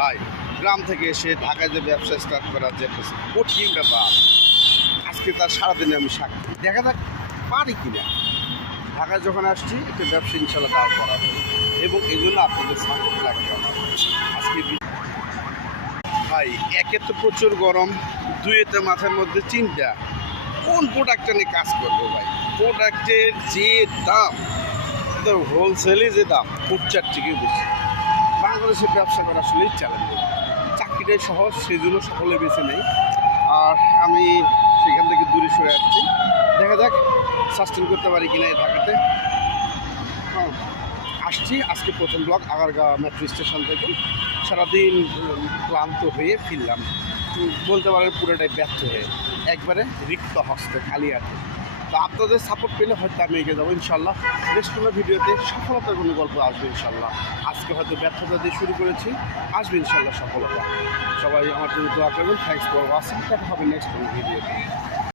ভাই গ্রাম থেকে এসে ঢাকায় যে ব্যবসা স্টার্ট করার যে কঠিন ব্যাপার, আজকে তার সারাদিনে আমি সাক্ষী। দেখা যাক পারি কিনা। ঢাকায় যখন আসছি একটা ব্যবসা ইনশাল্লাহ দাঁড় করাবো, এবং এই জন্য আপনাদের সাপোর্ট লাগবে আমার। আজকে ভাই একে তো প্রচুর গরম, দুইতে মাথার মধ্যে চিন্তা কোন প্রোডাক্টটা নিয়ে কাজ করবো ভাই। প্রোডাক্টের যে দাম, তো হোলসেলে যে দাম খুচরার থেকেও বেশি। বাংলাদেশে ব্যবসা করা আসলেই চ্যালেঞ্জিং, চাকরিটাই সহজ, সেই জন্য সকলে বেছে নেই। আর আমি সেখান থেকে দূরে সরে আসছি, দেখা যাক সাস্টেন করতে পারি কিনা এই ঢাকাতে। হ্যাঁ, আসছি আজকে প্রথম ব্লগ আগারগাঁও মেট্রো স্টেশন থেকে। সারাদিন ক্লান্ত হয়ে ফিরলাম, বলতে পারেন পুরোটাই ব্যর্থ হয়ে, একবারে রিক্ত হস্তে খালি হাতে। তো আপনাদের সাপোর্ট পেলে হয়তো আমি এগিয়ে যাবো ইনশাল্লাহ। নেক্সট কোনো ভিডিওতে সফলতার কোনো গল্প আসবে ইনশাল্লাহ। আজকে হয়তো ব্যর্থতা দিয়ে শুরু করেছি, আসবে ইনশাল্লাহ সফলতা। সবাই আমার জন্য দোয়া করবেন। Thanks for watching. দেখা হবে নেক্সট কোনো ভিডিওতে।